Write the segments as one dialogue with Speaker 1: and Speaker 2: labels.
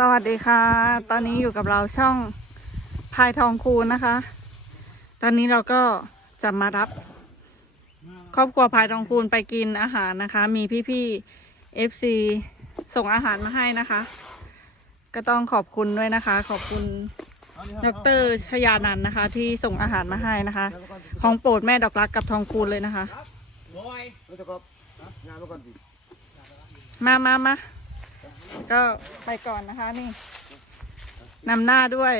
Speaker 1: สวัสดีค่ะ ตอนนี้อยู่กับเราช่องพายทองคูณนะคะ ตอนนี้เราก็จะมารับ ครอบครัวพายทองคูณไปกินอาหารนะคะ มีพี่ๆ FC ส่งอาหารมาให้นะคะ ก็ต้องขอบคุณด้วยนะคะ ขอบคุณดรชยานันท์นะคะ ที่ส่งอาหารมาให้นะคะ ของโปรดแม่ดอกรักกับทองคูณเลยนะคะ
Speaker 2: แล้วจะก็งานมาก่อนดิ
Speaker 1: มามามา ก็ไปก่อนนะคะนี่นำหน้าด้วย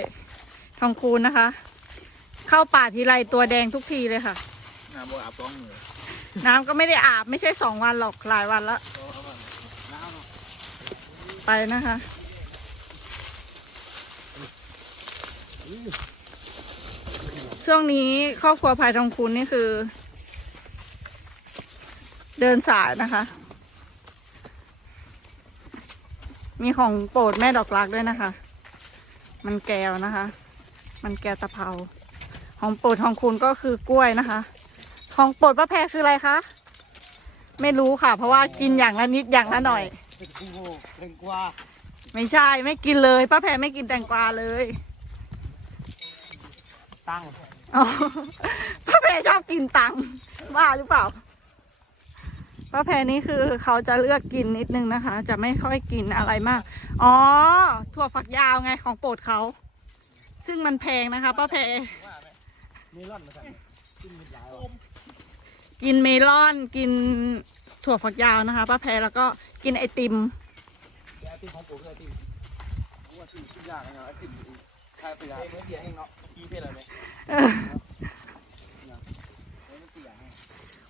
Speaker 1: ทองคูณนะคะ เข้าป่าทีไรตัวแดงทุกทีเลยค่ะ
Speaker 2: งานบ่อาบสองมือ
Speaker 1: น้ำก็ไม่ได้อาบไม่ใช่สองวันหรอกหลายวันละ
Speaker 2: น้ำเนาะ
Speaker 1: ไปนะคะช่วงนี้ครอบครัวภายทองคูณนี่คือ เดินสายนะคะ มีของโปรดแม่ดอกรักด้วยนะคะ มันแก้วนะคะ มันแก้วตะเภาของโปรดทองคูณก็คือกล้วยนะคะ ของโปรดป้าแพรคืออะไรคะ ไม่รู้ค่ะ เพราะว่ากินอย่างละนิดอย่างละหน่อย
Speaker 2: เป็นกูโง่เป็นกว่า
Speaker 1: ไม่ใช่ไม่กินเลย ป้าแพรไม่กินแตงกวาเลย
Speaker 2: ตั้ง
Speaker 1: อ๋อป้าแพรชอบกินตังว่าหรือเปล่า ป้าแพรนี่คือเขาจะเลือกกินนิดนึงนะคะ จะไม่ค่อยกินอะไรมาก อ๋อ ถั่วฝักยาวไงของโปรดเขา ซึ่งมันแพงนะคะ ป้าแพร
Speaker 2: มีร่อนมาสั่นกินหลายว่ะ
Speaker 1: กินเมลอนกินถั่วฝักยาวนะคะ ป้าแพรแล้วก็กินไอติม
Speaker 2: ไอติมของผมคือไอติมว่าติมขึ้นยากนะไอติมใครไปยากไม่เสียเองเนาะกี่เพศอะไรไหม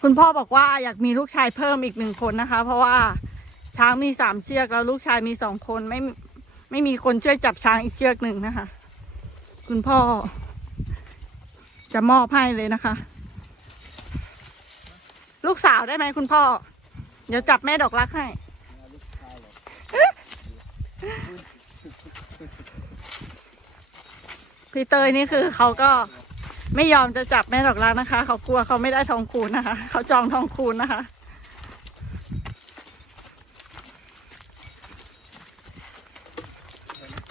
Speaker 1: คุณพ่อบอกว่าอยากมีลูกชายเพิ่มอีกหนึ่งคนนะคะ เพราะว่าช้างมีสามเชือกแล้วลูกชายมีสองคนไม่ไม่มีคนช่วยจับช้างอีกเชือกหนึ่งนะคะ คุณพ่อ จะมอบให้เลยนะคะ ลูกสาวได้ไหมคุณพ่อ เดี๋ยวจับแม่ดอกรักให้พี่เตยนี่คือเขาก็ ไม่ยอมจะจับแม่ดอกรักนะคะ เขากลัวเขาไม่ได้ทองคูณนะคะ เขาจองทองคูณนะคะ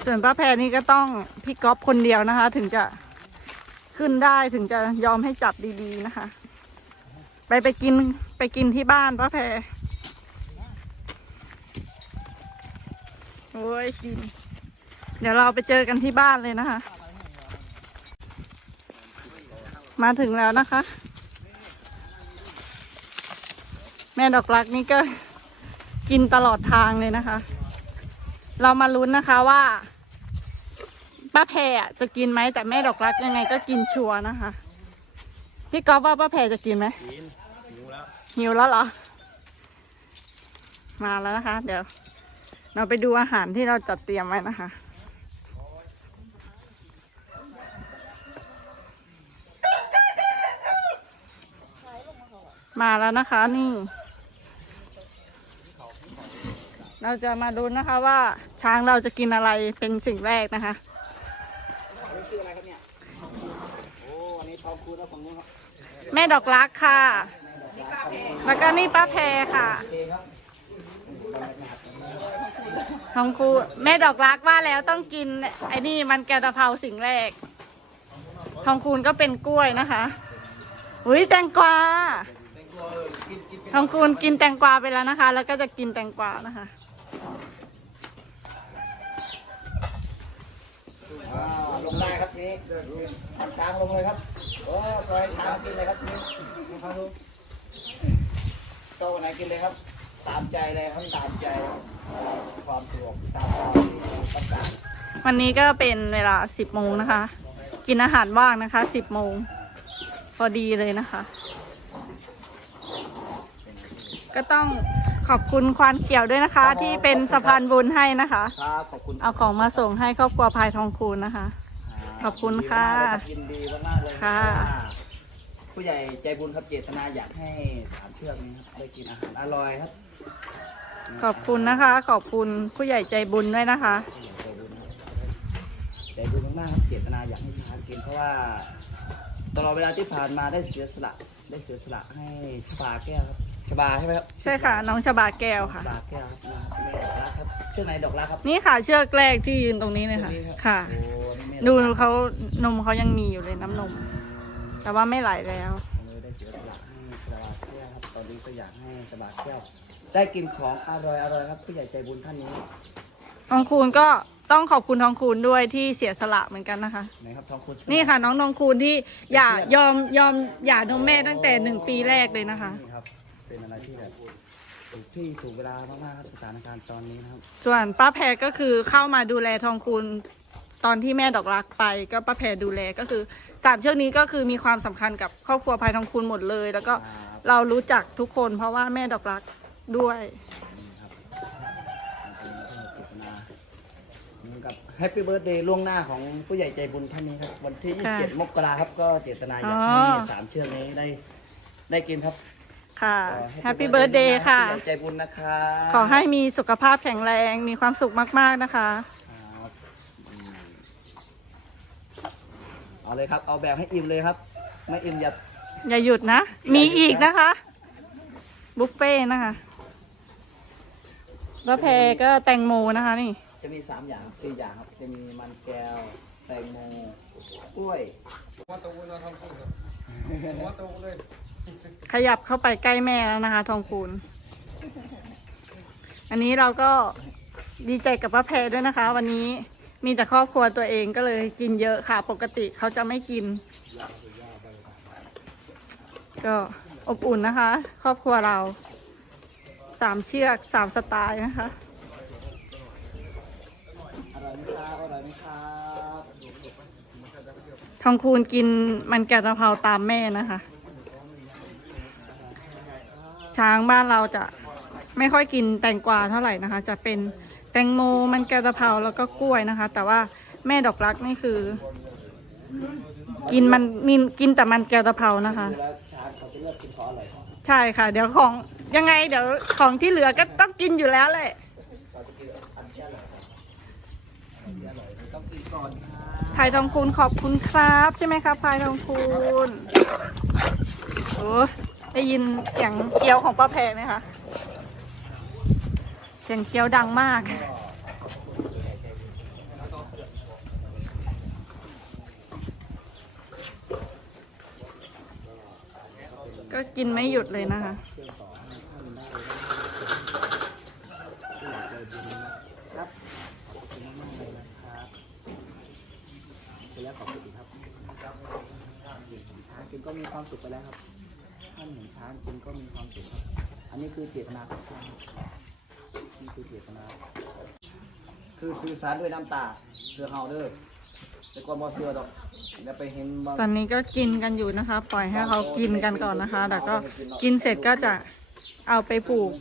Speaker 1: ส่วนป้าแพรนี่ก็ต้องพี่ก๊อฟคนเดียวนะคะ ถึงจะขึ้นได้ถึงจะยอมให้จับดีๆนะคะ ไปไปกินไปกินที่บ้านป้าแพรโอ้ยกิน เดี๋ยวเราไปเจอกันที่บ้านเลยนะคะ มาถึงแล้วนะคะ แม่ดอกรักนี่ก็กินตลอดทางเลยนะคะ เรามาลุ้นนะคะว่าป้าแพรอะจะกินไหมแต่แม่ดอกรักยังไงก็กินชัวร์นะคะ พี่ก๊อฟว่าป้าแพรจะกินไหม
Speaker 2: กินหิวแล้ว
Speaker 1: หิวแล้วเหรอ มาแล้วนะคะ เดี๋ยว เราไปดูอาหารที่เราจัดเตรียมไว้นะคะ มาแล้วนะคะนี่ เราจะมาดูนะคะว่าช้างเราจะกินอะไรเป็นสิ่งแรกนะคะ
Speaker 2: นี่คืออะไรครับเนี่ยโอ้อันนี้ทองคูณแล้วฝั่งนู้นครับ
Speaker 1: แม่ดอกรักค่ะ แล้วก็นี่ป้าแพรค่ะ
Speaker 2: โอเคครับ
Speaker 1: ทองคูแม่ดอกรักว่าแล้วต้องกินไอ้นี่มันแกวตะเภาสิ่งแรกทองคูณก็เป็นกล้วยนะคะ อุ้ยแตงกวา
Speaker 2: เป็นกลัวเออกินกินเป็น
Speaker 1: ทองคูณกินแตงกวาไปแล้วนะคะ แล้วก็จะกินแตงกวานะคะ
Speaker 2: ลงได้ครับทีนี้ขับช้างลงเลยครับโอ้ปล่อยช้างกินเลยครับทีนี้นะครับลูกโตไหนกินเลยครับ ตามใจเลยครับตามใจความสะดวกตามความต้องการ
Speaker 1: วันนี้ก็เป็นเวลาสิบโมงนะคะ กินอาหารว่างนะคะสิบโมงพอดีเลยนะคะ ก็ต้องขอบคุณควานเขียวด้วยนะคะที่เป็นสะพานบุญให้นะคะ
Speaker 2: ครับขอบคุณ
Speaker 1: เอาของมาส่งให้ครอบครัวพายทองคูณนะคะ ขอบคุณค่ะ
Speaker 2: ยินดีมากๆเลย
Speaker 1: ค่ะ
Speaker 2: ผู้ใหญ่ใจบุญครับเจตนาอยากให้สามเชือกนี้ครับได้กินอาหารอร่อยครับ
Speaker 1: ขอบคุณนะคะ ขอบคุณผู้ใหญ่ใจบุญด้วยนะคะ
Speaker 2: ผู้ใหญ่ใจบุญครับใจบุญมากๆครับเจตนาอยากให้ช้างกินเพราะว่า ตลอดเวลาที่ผ่านมาได้เสียสละได้เสียสละให้ชบาแก้วครับช บาใช่ไหมครับ
Speaker 1: ใช่ค่ะ น้องชบาแก้วค่ะ
Speaker 2: บาแก้วครับแม่ดอกรักครับชื่อไหนดอกรักครับ
Speaker 1: นี่ค่ะเชือกแรกที่ยืนตรงนี้เลยค่ะ
Speaker 2: ชื่อนี้รับ
Speaker 1: ค่ะ
Speaker 2: โอ้นี่แม่
Speaker 1: ดู
Speaker 2: ดอกรัก
Speaker 1: เขานมเขายังมีอยู่เลยน้ำนม แต่ว่าไม่ไหลแล้ว
Speaker 2: เลยได้เสียสละให้สบาแก้วครับตอนนี้ก็อยากให้สบาแก้วได้กินของอร่อยอร่อยครับผู้ใหญ่ใจบุญท่านนี้
Speaker 1: ทองคูณก็ต้องขอบคุณทองคูณด้วยที่เสียสละเหมือนกันนะคะ
Speaker 2: ไหนครับทองคุณ
Speaker 1: นี่ค่ะน้องทองคูณที่อย่ายอมยอมหย่านมแม่ตั้งแต่หนึ่งปีแรกเลยนะคะ
Speaker 2: นี่ครับ เป็นอะไรที่แบบถูกที่ถูกเวลามากๆครับสถานการณ์ตอนนี้นะครับ
Speaker 1: ส่วนป้าแพรก็คือเข้ามาดูแลทองคูณตอนที่แม่ดอกรักไป ก็ป้าแพรดูแลก็คือสามเชือกนี้ก็คือมีความสำคัญกับครอบครัวภายทองคูณหมดเลย แล้วก็
Speaker 2: ครับ
Speaker 1: เรารู้จักทุกคน เพราะว่าแม่ดอกรักด้วย
Speaker 2: นี่ครับเป็นเจตนาเหมือนกับแฮปปี้เบิร์ดเดย์ล่วงหน้าของผู้ใหญ่ใจบุญท่านนี้ครับ วันที่
Speaker 1: ค่ะ
Speaker 2: 27 มกราครับ ก็เจตนาอยาก
Speaker 1: อ๋
Speaker 2: ให้
Speaker 1: อ
Speaker 2: สามเชือกนี้ได้ได้กินครับ
Speaker 1: ค่ะ
Speaker 2: ก็
Speaker 1: แฮปปี้เบิร์ดเดย์ค่ะ
Speaker 2: ผู้ใหญ่ใจบุญนะครับ
Speaker 1: ขอให้มีสุขภาพแข็งแรง มีความสุขมากๆนะคะ
Speaker 2: ครับอืมเอาเลยครับ เอาแบบให้อิ่มเลยครับ ไม่อิ่มอย่า
Speaker 1: อย่าหยุดนะ มีอีกนะคะ บุฟเฟ่ต์นะคะแล้วแพรก็แตงโมนะคะนี่
Speaker 2: จะมีสามอย่างสี่อย่างครับ จะมีมันแก้วแตงโมกล้วย
Speaker 1: ขยับเข้าไปใกล้แม่แล้วนะคะ ทองคูณ อันนี้เราก็ดีใจกับป้าแพรด้วยนะคะ วันนี้มีแต่ครอบครัวตัวเองก็เลยกินเยอะค่ะ ปกติเขาจะไม่กิน ก็อบอุ่นนะคะ ครอบครัวเราสามเชือกสามสไตล์นะคะทองคูณกินมันแกะกะเพราตามแม่นะคะ ช้างบ้านเราจะไม่ค่อยกินแตงกวาเท่าไหร่นะคะ จะเป็นแตงโมมันแกะกะเพราแล้วก็กล้วยนะคะ แต่ว่าแม่ดอกรักนี่คือ กินมันมีกินแต่มันแกะกะเพรานะคะ ใช่ค่ะ เดี๋ยวของยังไง เดี๋ยวของที่เหลือก็ต้องกินอยู่แล้วแหละพายทองคูณขอบคุณครับ ใช่ไหมครับพายทองคูณโอ้ ได้ยินเสียงเคี้ยวของป้าแพรไหมคะ เสียงเคี้ยวดังมาก ก็กินไม่หยุดเลยนะคะ
Speaker 2: ครับขอบคุณครับไปแล้วขอบคุณครับเห็นช้ากินก็มีความสุขไปแล้วครับานเห็นช้างกินก็มีความสุขครับ อันนี้คือเจตนาของช้างนี่คือเจตนา คือสื่อสารด้วยน้ำตา เสือเฮาเด้อแต่ก่อนบ่เสือดอกอย่าไปเห็นว่
Speaker 1: ตอนนี้ก็กินกันอยู่นะคะ ปล่อยให้เขากินกันก่อนนะคะ แต่ก็กินเสร็จก็จะเอาไปปลูก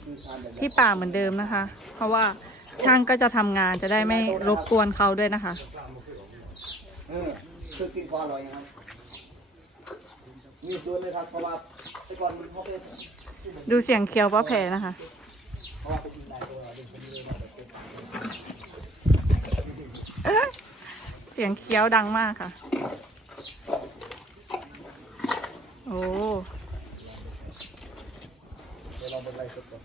Speaker 1: ที่ป่าเหมือนเดิมนะคะ เพราะว่าช่างก็จะทำงานจะได้ไม่รบกวนเขาด้วยนะคะ
Speaker 2: เออคือกินความอร่อยครับ มีส่วนเลยครับเพราะว่าแต่ก่อนเขาเป็น
Speaker 1: ดูเสียงเคียวป้าแพรนะคะ
Speaker 2: เพราะว่าไปกินได้ตัวเด็กคนนี้มาแบบเป็น
Speaker 1: เสียงเคี้ยวดังมากค่ะ โอ้
Speaker 2: เดี๋ยวเราเป็นไรสดก่อน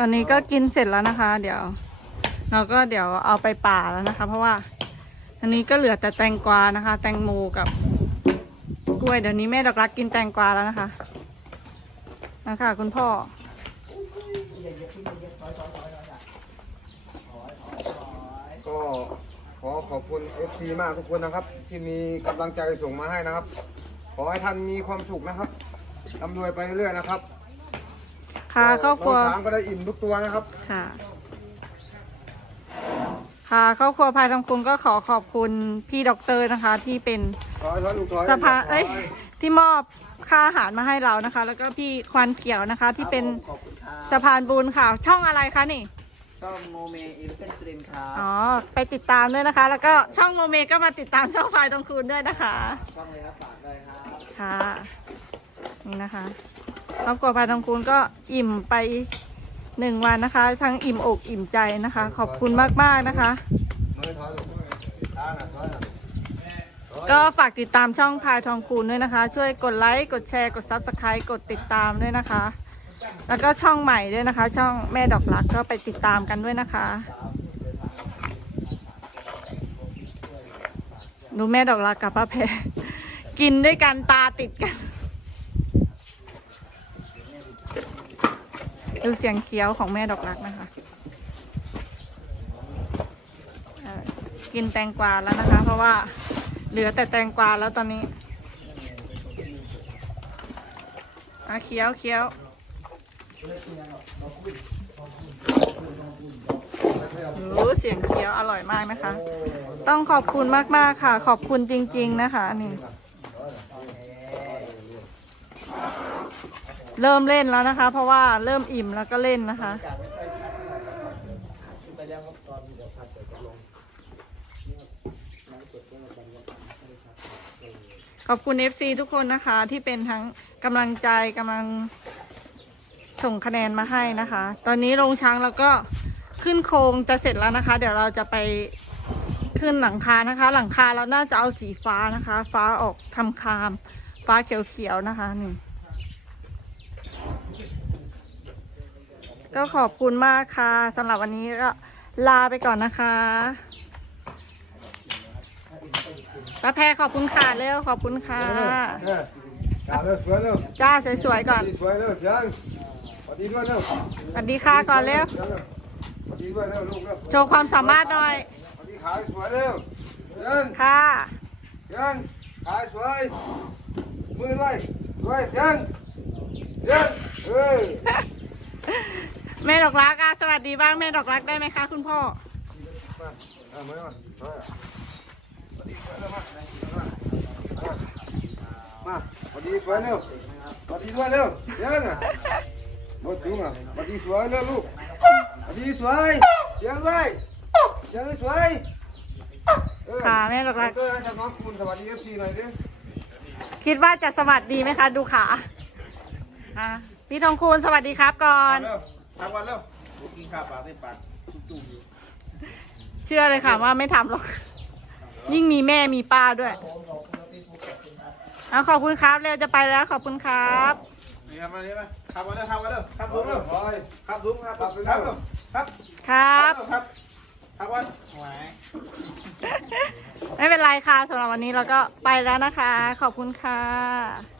Speaker 1: ตอนนี้ก็กินเสร็จแล้วนะคะ เดี๋ยว เราก็เดี๋ยวเอาไปป่าแล้วนะคะ เพราะว่าอันนี้ก็เหลือแต่แตงกวานะคะ แตงโมกับ กล้วยเดี๋ยวนี้แม่ดอกรักกินแตงกวาแล้วนะคะนะคะคุณพ่อ
Speaker 3: ก็ขอขอบคุณ FC มากทุกคนนะครับ ที่มีกำลังใจส่งมาให้นะครับ ขอให้ท่านมีความสุขนะครับร่ำรวยไปเรื่อยๆนะครับ
Speaker 1: ค่ะครอบครัว
Speaker 3: น้งช้างก็ได้อิ่มทุกตัวนะครับ
Speaker 1: ค่ะ ค่ะครอบครัวภายทองคุณก็ขอขอบคุณพี่ด็อกเตอร์นะคะ ที่เป็น
Speaker 3: ถอยถอยลูกถอย
Speaker 1: สภาเอ้ย
Speaker 3: ถ
Speaker 1: ที่มอบค่าอาหารมาให้เรานะคะ แล้วก็พี่ควันเขียวนะคะ ที่เป็น
Speaker 2: ขอบคุณครับ
Speaker 1: สะพานบุญค่ะ ช่องอะไรคะนี่
Speaker 2: ช่องโมเมอีเลฟเฟนสลิมครับ
Speaker 1: อ๋อไปติดตามด้วยนะคะ แล้วก็ช่องโมเมก็มาติดตามช่องภายทองคุณด้วยนะคะ
Speaker 2: ช่องเลยครับฝากเลยครับ
Speaker 1: ค่ะ นี่นะคะ ครอบครัวพายทองคูณก็อิ่มไปหนึ่งวันนะคะ ทั้งอิ่มอกอิ่มใจนะคะ ขอบคุณมากๆนะคะ
Speaker 3: มือถอยลูกช้าหน่อยถอยหน่อย
Speaker 1: ก็ฝากติดตามช่องพายทองคูณด้วยนะคะ ช่วยกดไลค์กดแชร์กด Subscribe กดติดตามด้วยนะคะ แล้วก็ช่องใหม่ด้วยนะคะ ช่องแม่ดอกรักก็ไปติดตามกันด้วยนะคะดูแม่ดอกรักกับป้าแพรกินด้วยกันตาติดกัน ดูเสียงเคี้ยวของแม่ดอกรักนะคะ กินแตงกวาแล้วนะคะ เพราะว่าเหลือแต่แตงกวาแล้วตอนนี้อะเคี้ยวเคี้ยวโอ้เสียงเคี้ยวอร่อยมากนะคะ ต้องขอบคุณมาก ๆ ค่ะ ขอบคุณจริง ๆ นะคะนี่ เริ่มเล่นแล้วนะคะ เพราะว่าเริ่มอิ่มแล้วก็เล่นนะคะ ขอบคุณ FC ทุกคนนะคะ ที่เป็นทั้งกำลังใจกำลังส่งคะแนนมาให้นะคะ ตอนนี้โรงช้างเราก็ขึ้นโครงจะเสร็จแล้วนะคะ เดี๋ยวเราจะไปขึ้นหลังคานะคะ หลังคาเราน่าจะเอาสีฟ้านะคะ ฟ้าออกคำคาม ฟ้าเขียวๆนะคะนี่ ก็ขอบคุณมากค่ะสำหรับวันนี้ก็ลาไปก่อนนะคะป้าแพรขอบคุณค่ะเร็วขอบคุณค่ะ
Speaker 3: เนี่ยจ้าเร็วสวยเร็ว
Speaker 1: จ้าสวยๆก่อน
Speaker 3: สวยเร็วเสียงสวัสดีด้วยเร็ว
Speaker 1: สวัสดีค่ะก่อนเร็ว
Speaker 3: สวัสดีด้วยเร็วลูกเร็ว
Speaker 1: โชว์ความสามารถหน่อย
Speaker 3: สวัสดีขาสวยเร็วเสียง
Speaker 1: ค่ะ
Speaker 3: เสียงขาสวยมือด้วยสวยเสียงเสียงเออ
Speaker 1: แม่ดอกรักอะสวัสดีบ้างแม่ดอกรักได้ไหมคะคุณพ่อ
Speaker 3: มาอามือมาสวัสดีสวยเร็วมามาสวัสดีสวยเร็วสวัสดีด้วยเร็วเสียงอะหมดจุงอะสวัสดีสวยเร็วลูกสวัสดีสวยเสียงด้วยเสียงสวย
Speaker 1: ค่ะแม่ดอกรัก
Speaker 3: เออให้น้องคุณสวัสดีเอฟซีหน่อยดิ
Speaker 1: คิดว่าจะสวัสดีไหมคะ ดูขาอะพี่ทองคูณสวัสดีครับก่อน
Speaker 2: เร็วทำวันเร็วกินข้าวปากได้ปากจุ่มๆอยู่
Speaker 1: เชื่อเลยค่ะว่าไม่ทำหรอก ยิ่งมีแม่มีป้าด้วย เอาขอบคุณครับเร็วจะไปแล้วขอบคุณครับ
Speaker 2: นี่ครับมานี่ไหมทำวันเร็วทำวันเร็วทำสูงเร็ว
Speaker 3: คอย
Speaker 2: ทำสูงครับครับครับครับ
Speaker 1: ครับ
Speaker 2: ครับทำวันไหว
Speaker 1: ไม่เป็นไรค่ะสำหรับวันนี้เราก็ไปแล้วนะคะ ขอบคุณค่ะ